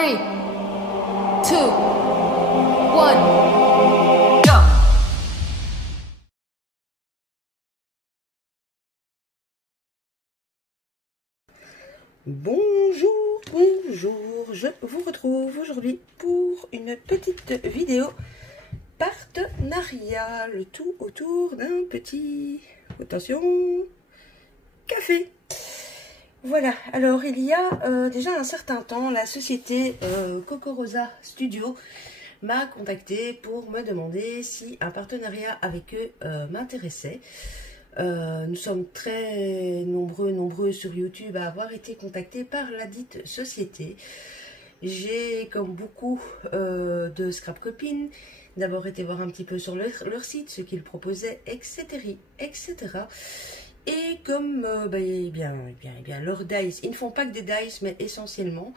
3, 2, 1, go! Bonjour, bonjour, je vous retrouve aujourd'hui pour une petite vidéo partenariat, le tout autour d'un petit, attention, café. Voilà, alors il y a déjà un certain temps, la société Cocorosa Studio m'a contacté pour me demander si un partenariat avec eux m'intéressait. Nous sommes très nombreux sur YouTube à avoir été contactés par la dite société. J'ai, comme beaucoup de scrap copines, d'abord été voir un petit peu sur leur site, ce qu'ils proposaient, etc. Et comme leurs dice, ils ne font pas que des dice, mais essentiellement,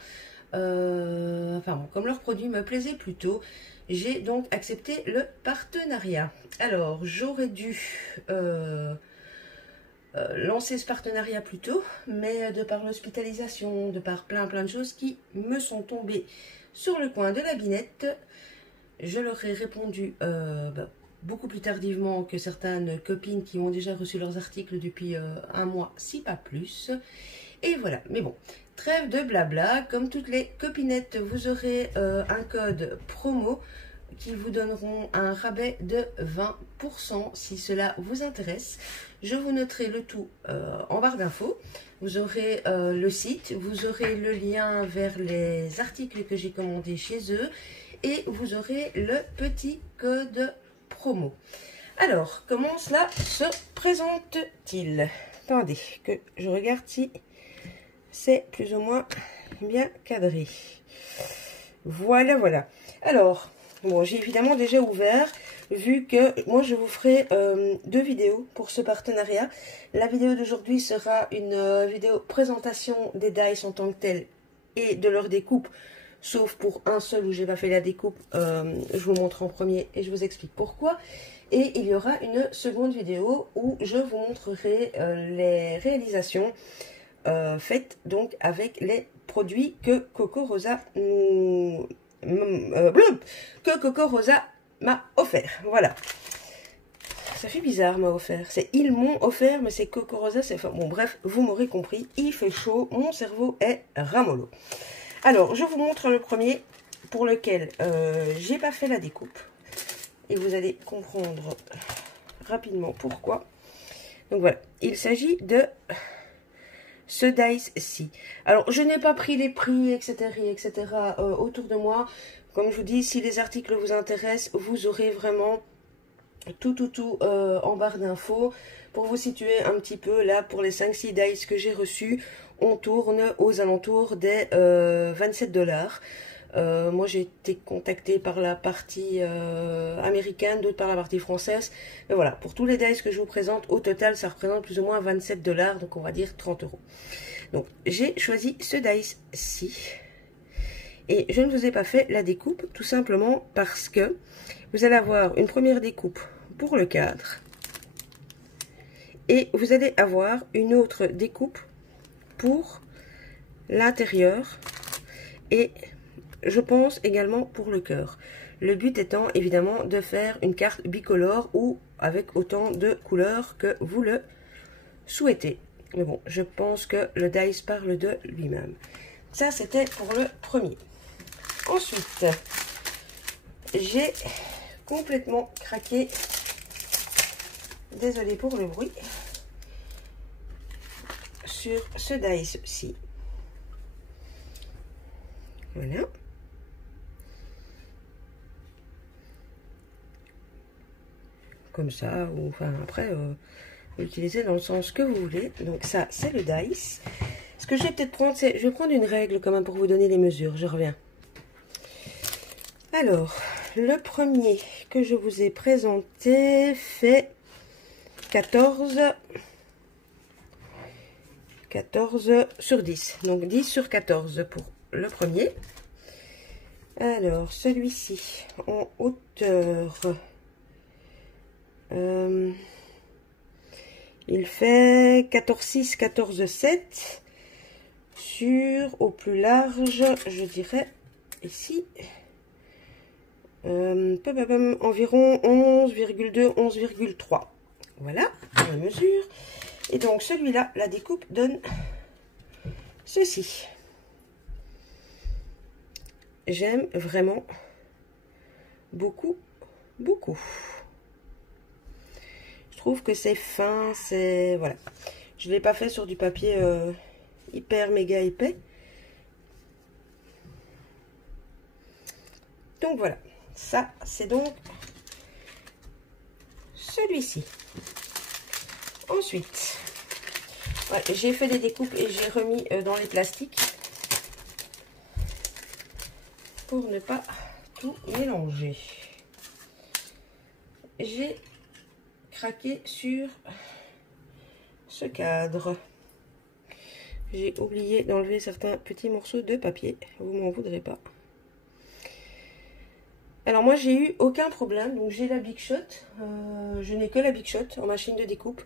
comme leurs produits me plaisaient plutôt, j'ai donc accepté le partenariat. Alors, j'aurais dû lancer ce partenariat plus tôt, mais de par l'hospitalisation, de par plein de choses qui me sont tombées sur le coin de la binette, je leur ai répondu beaucoup plus tardivement que certaines copines qui ont déjà reçu leurs articles depuis un mois, si pas plus. Et voilà, mais bon, trêve de blabla. Comme toutes les copinettes, vous aurez un code promo qui vous donneront un rabais de 20% si cela vous intéresse. Je vous noterai le tout en barre d'infos. Vous aurez le site, vous aurez le lien vers les articles que j'ai commandés chez eux et vous aurez le petit code promo. Alors, comment cela se présente-t-il? Attendez, que je regarde si c'est plus ou moins bien cadré. Voilà, voilà. Alors, bon, j'ai évidemment déjà ouvert, vu que moi je vous ferai deux vidéos pour ce partenariat. La vidéo d'aujourd'hui sera une vidéo présentation des dice en tant que tels et de leur découpe, sauf pour un seul où j'ai pas fait la découpe. Je vous montre en premier et je vous explique pourquoi. Et il y aura une seconde vidéo où je vous montrerai les réalisations faites donc avec les produits que Cocorosa m'a offert. Voilà. Ça fait bizarre, m'a offert. C'est ils m'ont offert, mais c'est Cocorosa, c'est... Enfin, bon, bref, vous m'aurez compris. Il fait chaud, mon cerveau est ramollo. Alors, je vous montre le premier pour lequel j'ai pas fait la découpe. Et vous allez comprendre rapidement pourquoi. Donc voilà, il s'agit de ce dice-ci. Alors, je n'ai pas pris les prix, etc. autour de moi. Comme je vous dis, si les articles vous intéressent, vous aurez vraiment tout en barre d'infos. Pour vous situer un petit peu, là, pour les 5-6 dice que j'ai reçus, on tourne aux alentours des 27 $. Moi, j'ai été contactée par la partie américaine, d'autres par la partie française. Mais voilà, pour tous les dice que je vous présente, au total, ça représente plus ou moins 27 $, donc on va dire 30 €. Donc, j'ai choisi ce dice-ci. Et je ne vous ai pas fait la découpe, tout simplement parce que vous allez avoir une première découpe pour le cadre. Et vous allez avoir une autre découpe pour l'intérieur. Et je pense également pour le cœur. Le but étant évidemment de faire une carte bicolore ou avec autant de couleurs que vous le souhaitez. Mais bon, je pense que le dice parle de lui-même. Ça, c'était pour le premier. Ensuite, j'ai complètement craqué. Désolée pour le bruit. Sur ce dice-ci. Voilà. Comme ça, ou enfin après, l'utiliser dans le sens que vous voulez. Donc ça, c'est le dice. Ce que je vais peut-être prendre, c'est, je vais prendre une règle quand même pour vous donner les mesures. Je reviens. Alors, le premier que je vous ai présenté fait 14 sur 10. Donc 10 sur 14 pour le premier. Alors, celui-ci, en hauteur, il fait 14,6, 14,7. Sur, au plus large, je dirais ici. Environ 11,2, 11,3. Voilà, la mesure. Et donc celui-là, la découpe donne ceci. J'aime vraiment beaucoup, beaucoup. Je trouve que c'est fin, c'est... Voilà. Je ne l'ai pas fait sur du papier hyper méga épais. Donc voilà. Ça, c'est donc celui-ci. Ensuite, ouais, j'ai fait les découpes et j'ai remis dans les plastiques pour ne pas tout mélanger. J'ai craqué sur ce cadre. J'ai oublié d'enlever certains petits morceaux de papier. Vous m'en voudrez pas. Alors moi j'ai eu aucun problème, donc j'ai la Big Shot, je n'ai que la Big Shot en machine de découpe,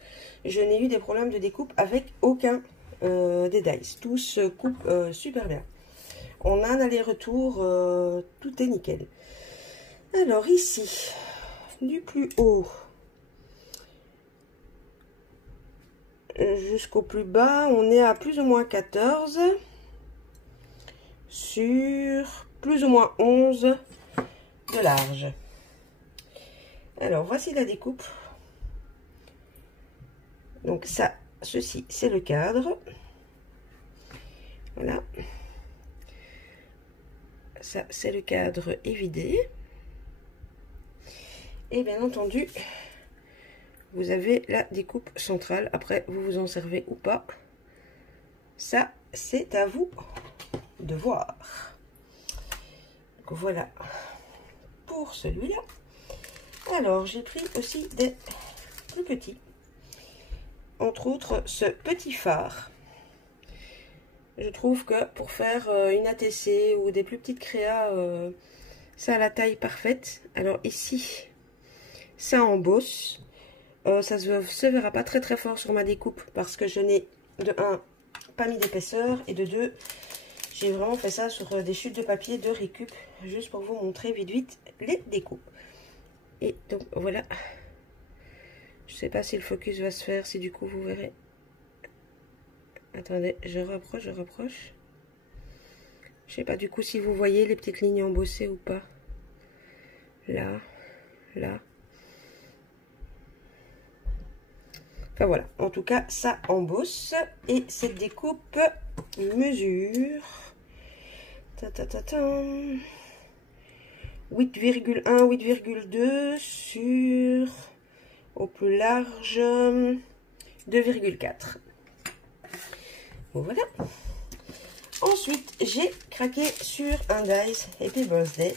je n'ai eu des problèmes de découpe avec aucun des dies, tous se coupent super bien. On a un aller-retour, tout est nickel. Alors ici, du plus haut jusqu'au plus bas, on est à plus ou moins 14 sur plus ou moins 11 de large. Alors voici la découpe. Donc ça, ceci c'est le cadre. Voilà. Ça c'est le cadre évidé. Et bien entendu, vous avez la découpe centrale. Après, vous vous en servez ou pas. Ça, c'est à vous de voir. Donc voilà. Pour celui-là. Alors, j'ai pris aussi des plus petits. Entre autres, ce petit phare. Je trouve que pour faire une ATC ou des plus petites créas, ça a la taille parfaite. Alors ici, ça embosse. Ça se verra pas très très fort sur ma découpe parce que je n'ai de 1 pas mis d'épaisseur et de 2 j'ai vraiment fait ça sur des chutes de papier de récup juste pour vous montrer vite vite les découpes. Et donc voilà, je sais pas si le focus va se faire, si du coup vous verrez. Attendez, je rapproche. Je sais pas du coup si vous voyez les petites lignes embossées ou pas. Là. Enfin voilà, en tout cas ça embosse. Et cette découpe mesure 8,1, 8,2 sur au plus large 2,4. Voilà. Ensuite, j'ai craqué sur un dies Happy Birthday.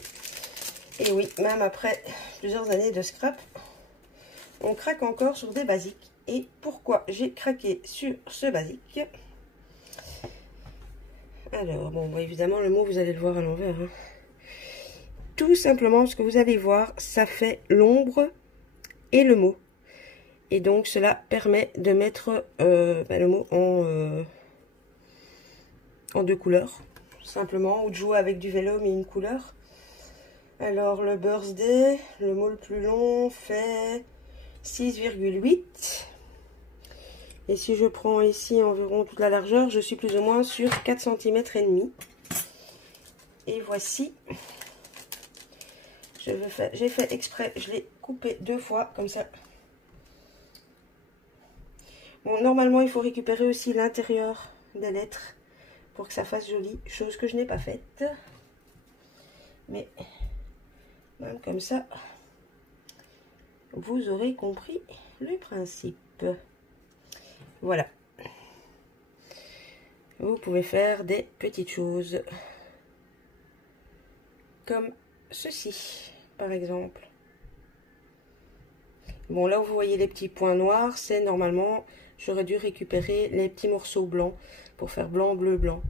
Et oui, même après plusieurs années de scrap, on craque encore sur des basiques. Et pourquoi j'ai craqué sur ce basique? Alors, bon, évidemment, le mot, vous allez le voir à l'envers. Hein. Tout simplement, ce que vous allez voir, ça fait l'ombre et le mot. Et donc, cela permet de mettre le mot en 2 couleurs, simplement, ou de jouer avec du vélo, mais une couleur. Alors, le birthday, le mot le plus long, fait 6,8. Et si je prends ici environ toute la largeur, je suis plus ou moins sur 4 cm et demi. Et voici. J'ai fait exprès, je l'ai coupé 2 fois, comme ça. Bon, normalement, il faut récupérer aussi l'intérieur des lettres pour que ça fasse joli, chose que je n'ai pas faite. Mais, même comme ça, vous aurez compris le principe. Voilà. Vous pouvez faire des petites choses comme ceci, par exemple. Bon, là où vous voyez les petits points noirs, c'est normalement, j'aurais dû récupérer les petits morceaux blancs pour faire blanc, bleu, blanc,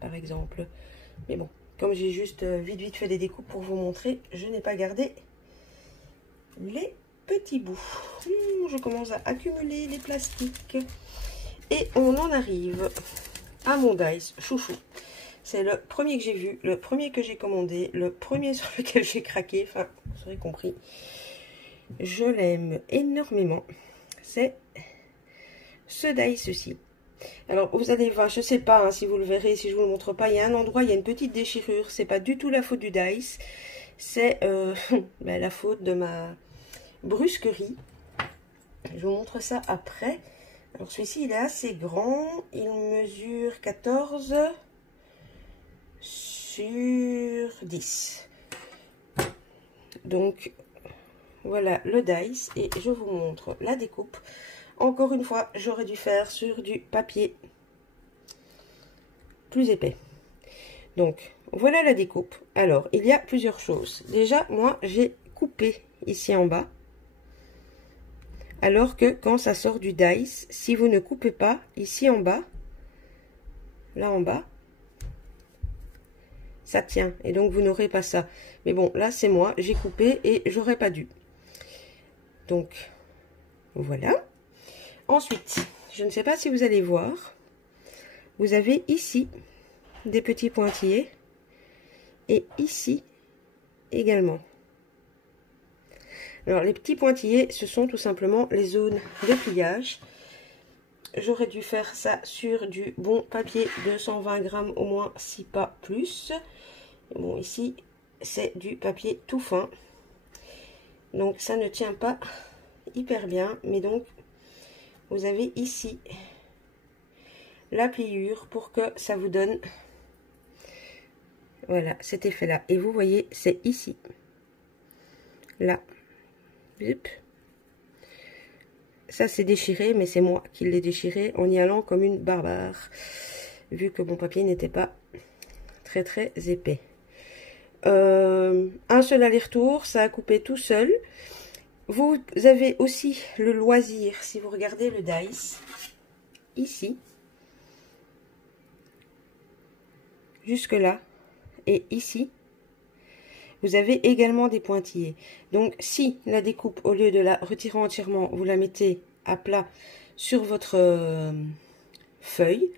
par exemple. Mais bon, comme j'ai juste vite fait des découpes pour vous montrer, je n'ai pas gardé les petits bouts. Je commence à accumuler les plastiques. Et on en arrive à mon dies chouchou. C'est le premier que j'ai vu, le premier que j'ai commandé, le premier sur lequel j'ai craqué. Enfin, vous aurez compris. Je l'aime énormément. C'est ce dice-ci. Alors, vous allez voir, je sais pas hein, si vous le verrez, si je vous le montre pas, il y a un endroit, il y a une petite déchirure. C'est pas du tout la faute du dice. C'est ben, la faute de ma brusquerie. Je vous montre ça après. Alors, celui-ci, il est assez grand. Il mesure 14 sur 10. Donc, voilà le dice. Et je vous montre la découpe. Encore une fois, j'aurais dû faire sur du papier plus épais. Donc, voilà la découpe. Alors, il y a plusieurs choses. Déjà, moi, j'ai coupé ici en bas. Alors que quand ça sort du dice, si vous ne coupez pas ici en bas, là en bas, ça tient. Et donc, vous n'aurez pas ça. Mais bon, là, c'est moi. J'ai coupé et j'aurais pas dû. Donc, voilà. Ensuite, je ne sais pas si vous allez voir, vous avez ici des petits pointillés et ici également. Alors, les petits pointillés, ce sont tout simplement les zones de pliage. J'aurais dû faire ça sur du bon papier de 120 grammes au moins, si pas plus. Bon, ici, c'est du papier tout fin. Donc, ça ne tient pas hyper bien, mais donc, vous avez ici la pliure pour que ça vous donne voilà cet effet là. Et vous voyez, c'est ici, là, ça c'est déchiré, mais c'est moi qui l'ai déchiré en y allant comme une barbare, vu que mon papier n'était pas très très épais. Un seul aller-retour, ça a coupé tout seul. Vous avez aussi le loisir, si vous regardez le dice, ici, jusque là, et ici, vous avez également des pointillés. Donc, si la découpe, au lieu de la retirer entièrement, vous la mettez à plat sur votre feuille,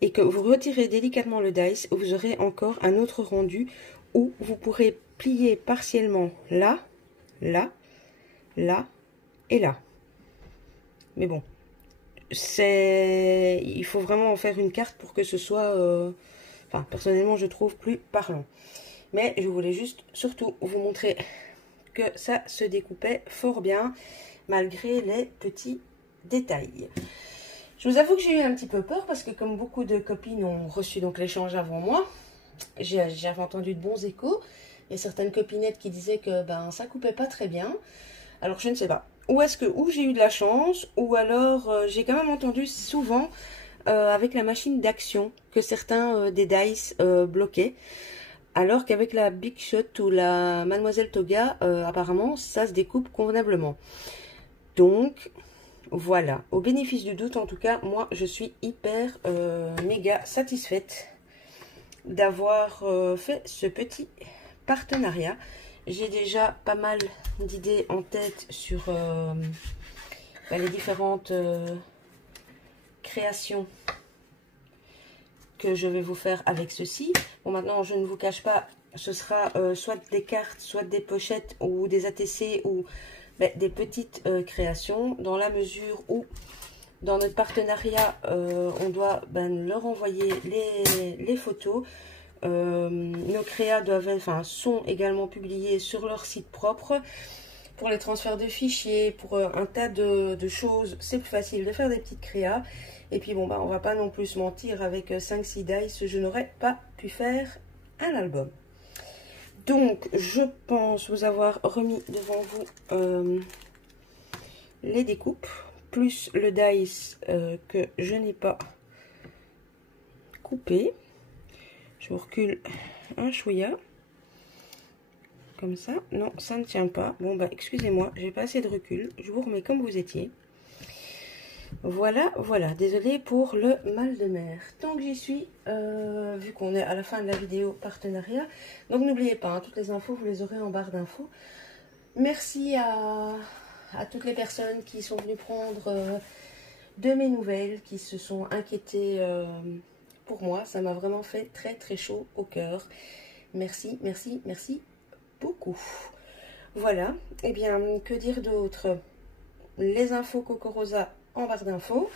et que vous retirez délicatement le dice, vous aurez encore un autre rendu où vous pourrez plier partiellement là, là, là et là. Mais bon, il faut vraiment en faire une carte pour que ce soit, enfin personnellement je trouve plus parlant. Mais je voulais juste surtout vous montrer que ça se découpait fort bien malgré les petits détails. Je vous avoue que j'ai eu un petit peu peur parce que comme beaucoup de copines ont reçu donc l'échange avant moi, j'avais entendu de bons échos. Il y a certaines copinettes qui disaient que ben ça coupait pas très bien. Alors je ne sais pas. Ou j'ai eu de la chance, ou alors j'ai quand même entendu souvent avec la machine d'action que certains des dice bloquaient. Alors qu'avec la Big Shot ou la Mademoiselle Toga, apparemment ça se découpe convenablement. Donc voilà, au bénéfice du doute en tout cas, moi je suis hyper méga satisfaite d'avoir fait ce petit partenariat. J'ai déjà pas mal d'idées en tête sur les différentes créations que je vais vous faire avec ceci. Bon, maintenant, je ne vous cache pas, ce sera soit des cartes, soit des pochettes ou des ATC ou des petites créations, dans la mesure où, dans notre partenariat, on doit leur envoyer les photos. Nos créas sont également publiées sur leur site propre. Pour les transferts de fichiers, pour un tas de choses, c'est plus facile de faire des petites créas. Et puis bon, on va pas non plus se mentir, avec 5-6 dice, je n'aurais pas pu faire un album. Donc, je pense vous avoir remis devant vous les découpes, plus le dice que je n'ai pas coupé. Je vous recule un chouïa. Comme ça. Non, ça ne tient pas. Bon, excusez-moi, j'ai pas assez de recul. Je vous remets comme vous étiez. Voilà, voilà. Désolée pour le mal de mer. Tant que j'y suis, vu qu'on est à la fin de la vidéo partenariat. Donc, n'oubliez pas, toutes les infos, vous les aurez en barre d'infos. Merci à toutes les personnes qui sont venues prendre de mes nouvelles, qui se sont inquiétées pour moi. Ça m'a vraiment fait très très chaud au cœur. Merci, merci, merci beaucoup. Voilà, et bien, que dire d'autre? Les infos Coco Rosa en barre d'infos.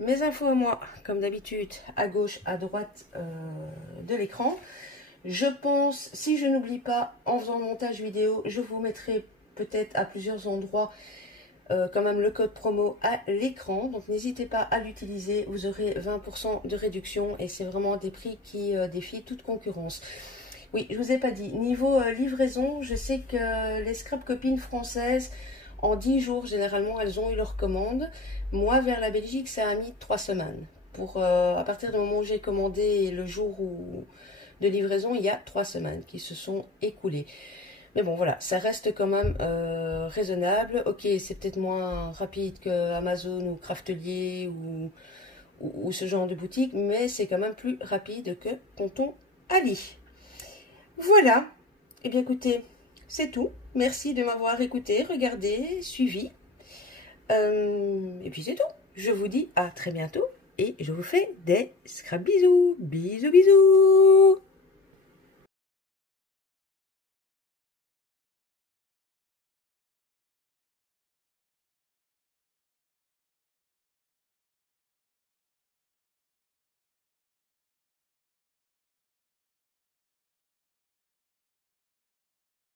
Mes infos à moi, comme d'habitude, à gauche, à droite de l'écran. Je pense, si je n'oublie pas, en faisant le montage vidéo, je vous mettrai peut-être à plusieurs endroits quand même le code promo à l'écran. Donc n'hésitez pas à l'utiliser, vous aurez 20% de réduction et c'est vraiment des prix qui défient toute concurrence. Oui, je vous ai pas dit, niveau livraison, je sais que les scrap copines françaises, en 10 jours, généralement, elles ont eu leur commande. Moi, vers la Belgique, ça a mis 3 semaines. À partir du moment où j'ai commandé et le jour de livraison, il y a 3 semaines qui se sont écoulées. Mais bon, voilà, ça reste quand même raisonnable. Ok, c'est peut-être moins rapide que Amazon ou Craftelier ou ce genre de boutique, mais c'est quand même plus rapide que Tonton Ali. Voilà. Eh bien, écoutez, c'est tout. Merci de m'avoir écouté, regardé, suivi. Et puis c'est tout. Je vous dis à très bientôt et je vous fais des scrap bisous. Bisous, bisous.